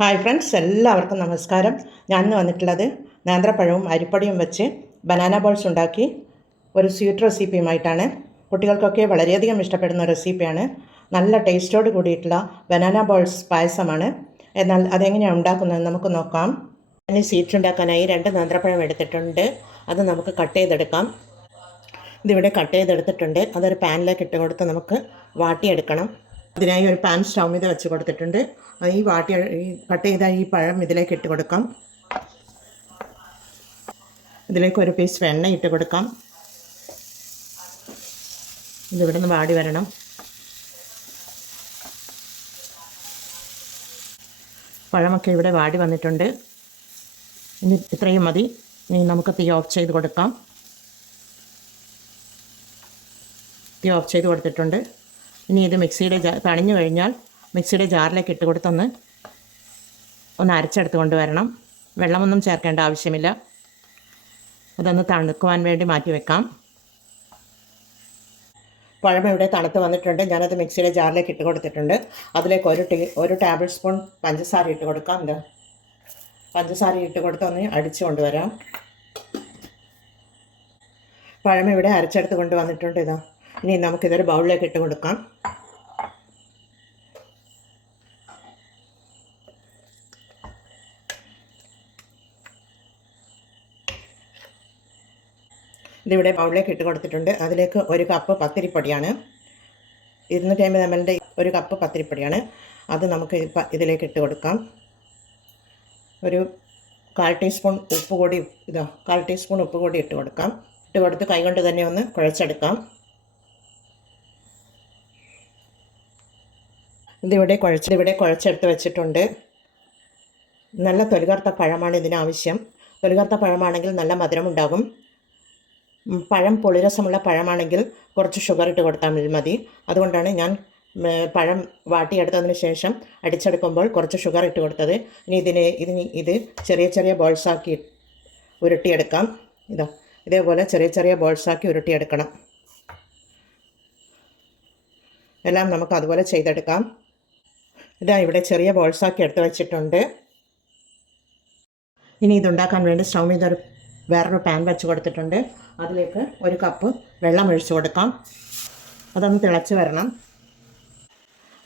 Hi friends, എല്ലാവർക്കും നമസ്കാരം. ഞാൻ ഇന്ന് വന്നിട്ടുള്ളത് നേന്ത്രപ്പഴവും അരിപ്പൊടിയും വെച്ച് ബനാന ബോൾസ് ഉണ്ടാക്കി ഒരു സ്വീറ്റ് റെസിപ്പിയുമായിട്ടാണ്. കുട്ടികൾക്കൊക്കെ വളരെയധികം ഇഷ്ടപ്പെടുന്ന റെസിപ്പിയാണ്. നല്ല ടേസ്റ്റോട് കൂടിയിട്ടുള്ള ബനാന ബോൾസ് പായസമാണ്. എന്നാൽ അതെങ്ങനെയാണ് ഉണ്ടാക്കുന്നത് നമുക്ക് നോക്കാം. ഇനി സ്വീറ്റ് ഉണ്ടാക്കാനായി 2 നേന്ത്രപ്പഴം എടുത്തിട്ടുണ്ട്. അത് നമുക്ക് കട്ട് ചെയ്തെടുക്കാം. ഇതിവിടെ കട്ട് ചെയ്തെടുത്തിട്ടുണ്ട്. അതൊരു പാനിലേക്ക് ഇട്ട് കൊടുത്ത് നമുക്ക് വാട്ടിയെടുക്കണം. അതിനായി ഒരു പാൻ സ്റ്റൗ మీద വെച്ച് കൊടുത്തിട്ടുണ്ട്. ഈ കട്ട് ചെയ്ത ഈ പഴം ഇതിലേക്ക് ഇട്ട് കൊടുക്കാം. ഇതിലേക്ക് ഒരു പീസ് വെണ്ണ ഇട്ട് കൊടുക്കാം. ഇതിവിടെ നിന്ന് വാടി വരണം. പഴമൊക്കെ ഇവിടെ വാടി വന്നിട്ടുണ്ട്. ഇനി ഇത്രയും മതി. ഇനി നമുക്ക് തീ ഓഫ് ചെയ്ത് കൊടുക്കാം. തീ ഓഫ് ചെയ്ത് കൊടുത്തിട്ടുണ്ട്. ഇനി ഇത് തണിഞ്ഞു കഴിഞ്ഞാൽ മിക്സിയുടെ ജാറിലേക്ക് ഇട്ട് കൊടുത്തൊന്ന് അരച്ചെടുത്ത് കൊണ്ടുവരണം. വെള്ളമൊന്നും ചേർക്കേണ്ട ആവശ്യമില്ല. അതൊന്ന് തണുക്കുവാൻ വേണ്ടി മാറ്റി വെക്കാം. പഴം ഇവിടെ തണുത്ത് വന്നിട്ടുണ്ട്. ഞാനത് മിക്സിയുടെ ജാറിലേക്ക് ഇട്ട് കൊടുത്തിട്ടുണ്ട്. അതിലേക്ക് ഒരു ടേബിൾ സ്പൂൺ പഞ്ചസാര ഇട്ട് കൊടുക്കാം. പഞ്ചസാര ഇട്ട് കൊടുത്തൊന്ന് അടിച്ചു കൊണ്ടുവരാം. പഴം ഇവിടെ അരച്ചെടുത്ത് കൊണ്ടുവന്നിട്ടുണ്ട്. ഇനി നമുക്കിതൊരു ബൗളിലേക്ക് ഇട്ട് കൊടുക്കാം. ഇതിവിടെ ബൗളിലേക്ക് ഇട്ട് കൊടുത്തിട്ടുണ്ട്. അതിലേക്ക് 1 കപ്പ് പത്തിരിപ്പൊടിയാണ്. 250 ml ഒരു കപ്പ് പത്തിരിപ്പൊടിയാണ്. അത് നമുക്ക് ഇതിലേക്ക് ഇട്ട് കൊടുക്കാം. ഒരു 1/4 ടീസ്പൂൺ ഉപ്പ് കൂടി 1/4 ടീസ്പൂൺ ഉപ്പ് കൂടി ഇട്ട് കൊടുക്കാം. ഇട്ട് കൊടുത്ത് കൈകൊണ്ട് തന്നെ ഒന്ന് കുഴച്ചെടുക്കാം. ഇതിവിടെ കുഴച്ചെടുത്ത് വെച്ചിട്ടുണ്ട്. നല്ല തൊലികറുത്ത പഴമാണ് ഇതിനാവശ്യം. തൊലികറുത്ത പഴമാണെങ്കിൽ നല്ല മധുരമുണ്ടാകും. പഴം പുളിരസമുള്ള പഴമാണെങ്കിൽ കുറച്ച് ഷുഗർ ഇട്ട് കൊടുത്താൽ മതി. അതുകൊണ്ടാണ് ഞാൻ പഴം വാട്ടിയെടുത്തതിന് ശേഷം അടിച്ചെടുക്കുമ്പോൾ കുറച്ച് ഷുഗർ ഇട്ട് കൊടുത്തത്. ഇത് ചെറിയ ചെറിയ ബോൾസാക്കി ഉരുട്ടിയെടുക്കാം. ഇതേപോലെ ചെറിയ ചെറിയ ബോൾസാക്കി ഉരുട്ടിയെടുക്കണം. എല്ലാം നമുക്ക് അതുപോലെ ചെയ്തെടുക്കാം. ഇവിടെ ചെറിയ ബോൾസാക്കി എടുത്ത് വെച്ചിട്ടുണ്ട്. ഇനി ഇതുണ്ടാക്കാൻ വേണ്ടി സ്റ്റൗ మీద വേറൊരു പാൻ വെച്ച് കൊടുത്തിട്ടുണ്ട്. അതിലേക്ക് 1 കപ്പ് വെള്ളം ഒഴിച്ചു കൊടുക്കാം. അതൊന്ന് തിളച്ച് വരണം.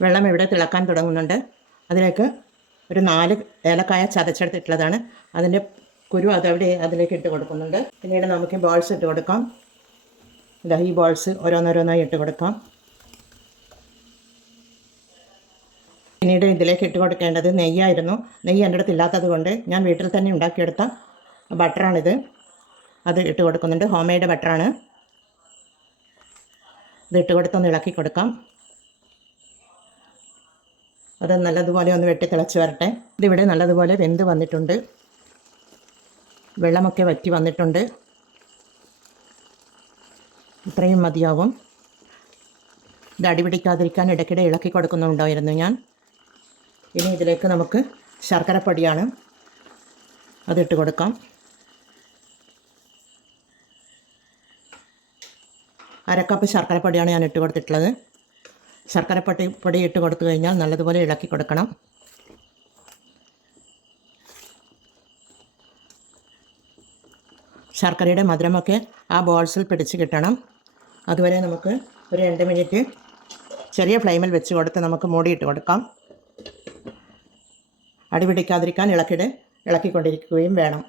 വെള്ളം ഇവിടെ തിളക്കാൻ തുടങ്ങുന്നുണ്ട്. അതിലേക്ക് ഒരു 4 ഏലക്കായ ചതച്ചെടുത്തിട്ടുള്ളതാണ്. അതിൻ്റെ കുരു അതിലേക്ക് ഇട്ട് കൊടുക്കുന്നുണ്ട്. പിന്നീട് നമുക്ക് ബോൾസ് ഇട്ട് കൊടുക്കാം. ഈ ബോൾസ് ഓരോന്നോരോന്നായി ഇട്ട് കൊടുക്കാം. പിന്നീട് ഇതിലേക്ക് ഇട്ട് കൊടുക്കേണ്ടത് നെയ്യായിരുന്നു. നെയ്യ് എൻ്റെ അടുത്ത് ഇല്ലാത്തത് കൊണ്ട് ഞാൻ വീട്ടിൽ തന്നെ ഉണ്ടാക്കിയെടുത്ത ബട്ടറാണിത്. അത് ഇട്ട് കൊടുക്കുന്നുണ്ട്. ഹോം മെയ്ഡ് ബട്ടറാണ്. ഇത് ഇട്ട് കൊടുത്തൊന്ന് ഇളക്കി കൊടുക്കാം. അത് നല്ലതുപോലെ ഒന്ന് വെട്ടി തിളച്ച് വരട്ടെ. ഇതിവിടെ നല്ലതുപോലെ വെന്ത് വന്നിട്ടുണ്ട്. വെള്ളമൊക്കെ വറ്റി വന്നിട്ടുണ്ട്. ഇത്രയും മതിയാവും. ഇത് അടിപിടിക്കാതിരിക്കാൻ ഇടയ്ക്കിടെ ഇളക്കി കൊടുക്കുന്നുണ്ടായിരുന്നു ഞാൻ. ഇനി ഇതിലേക്ക് നമുക്ക് ശർക്കരപ്പൊടിയാണ്. അതിട്ട് കൊടുക്കാം. അരക്കപ്പ് ശർക്കരപ്പൊടിയാണ് ഞാൻ ഇട്ട് കൊടുത്തിട്ടുള്ളത്. പൊടി ഇട്ട് കൊടുത്തു കഴിഞ്ഞാൽ നല്ലതുപോലെ ഇളക്കി കൊടുക്കണം. ശർക്കരയുടെ മധുരമൊക്കെ ആ ബോൾസിൽ പിടിച്ച് കിട്ടണം. അതുവരെ നമുക്ക് ഒരു 2 മിനിറ്റ് ചെറിയ ഫ്ലെയിമിൽ വെച്ച് കൊടുത്ത് നമുക്ക് മൂടിയിട്ട് കൊടുക്കാം. അടിപിടിക്കാതിരിക്കാൻ ഇളക്കിക്കൊണ്ടിരിക്കുകയും വേണം.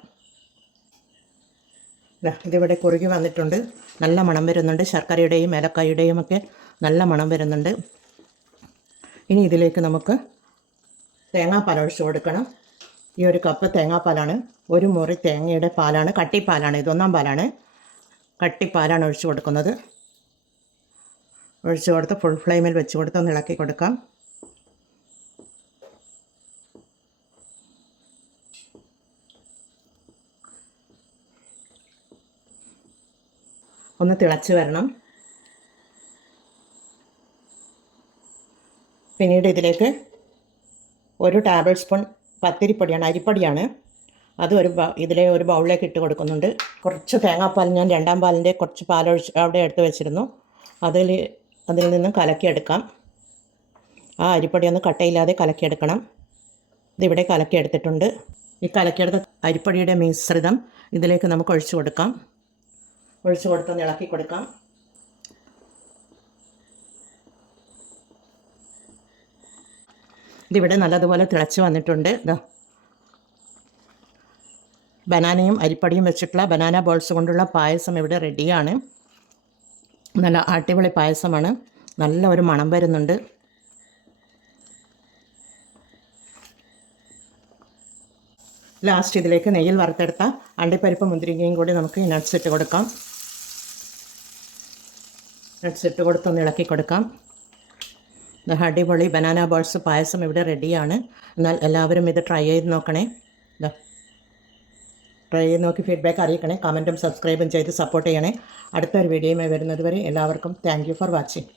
ഇതിവിടെ കുറുകി വന്നിട്ടുണ്ട്. നല്ല മണം വരുന്നുണ്ട്. ശർക്കരയുടെയും ഏലക്കായുടെയും ഒക്കെ നല്ല മണം വരുന്നുണ്ട്. ഇനി ഇതിലേക്ക് നമുക്ക് തേങ്ങാപ്പാൽ ഒഴിച്ച് കൊടുക്കണം. ഈ 1 കപ്പ് തേങ്ങാപ്പാലാണ്. 1 മുറി തേങ്ങയുടെ പാലാണ്. കട്ടിപ്പാലാണ്. ഇത് 1-ാം പാലാണ്. കട്ടിപ്പാലാണ് ഒഴിച്ച് കൊടുക്കുന്നത്. ഒഴിച്ച് കൊടുത്ത് ഫുൾ ഫ്ലെയിമിൽ വെച്ച് കൊടുത്ത് ഒന്ന് ഇളക്കി കൊടുക്കാം. ഒന്ന് തിളച്ച് വരണം. പിന്നീട് ഇതിലേക്ക് 1 ടേബിൾ സ്പൂൺ പത്തിരിപ്പൊടിയാണ്, അരിപ്പൊടിയാണ്. അത് ഒരു ബൗളിലേക്ക് ഇട്ട് കൊടുക്കുന്നുണ്ട്. കുറച്ച് തേങ്ങാപ്പാൽ ഞാൻ 2-ാം പാലിൻ്റെ കുറച്ച് പാലൊഴിച്ച് അവിടെ എടുത്ത് വെച്ചിരുന്നു. അതിൽ നിന്ന് കലക്കിയെടുക്കാം. ആ അരിപ്പൊടി ഒന്ന് കട്ടയില്ലാതെ കലക്കിയെടുക്കണം. ഇതിവിടെ കലക്കിയെടുത്തിട്ടുണ്ട്. ഈ കലക്കിയെടുത്ത അരിപ്പൊടിയുടെ മിശ്രിതം ഇതിലേക്ക് നമുക്ക് ഒഴിച്ചു കൊടുക്കാം. ഒഴിച്ചു കൊടുത്തൊന്ന് ഇളക്കി കൊടുക്കാം. ഇതിവിടെ നല്ലതുപോലെ തിളച്ച് വന്നിട്ടുണ്ട്. ഇതാ ബനാനയും അരിപ്പൊടിയും വെച്ചിട്ടുള്ള ബനാന ബോൾസ് കൊണ്ടുള്ള പായസം ഇവിടെ റെഡിയാണ്. നല്ല അടിപൊളി പായസമാണ്. നല്ല ഒരു മണം വരുന്നുണ്ട്. ലാസ്റ്റ് ഇതിലേക്ക് നെയ്യിൽ വറുത്തെടുത്ത അണ്ടിപ്പരിപ്പ് മുന്തിരിങ്ങയും കൂടി നമുക്ക് ഈ നട്ട്സ് ഇട്ട് കൊടുക്കാം. നട്ട്സ് ഇട്ട് കൊടുത്തൊന്ന് ഇളക്കി കൊടുക്കാം. അടിപൊളി ബനാന ബോൾസ് പായസം ഇവിടെ റെഡിയാണ്. എന്നാൽ എല്ലാവരും ഇത് ട്രൈ ചെയ്ത് നോക്കണേ. ട്രൈ ചെയ്ത് നോക്കി ഫീഡ്ബാക്ക് അറിയിക്കണേ. കമൻറ്റും സബ്സ്ക്രൈബും ചെയ്ത് സപ്പോർട്ട് ചെയ്യണേ. അടുത്തൊരു വീഡിയോയുമായി വരുന്നത് വരെ എല്ലാവർക്കും താങ്ക് യു ഫോർ വാച്ചിങ്.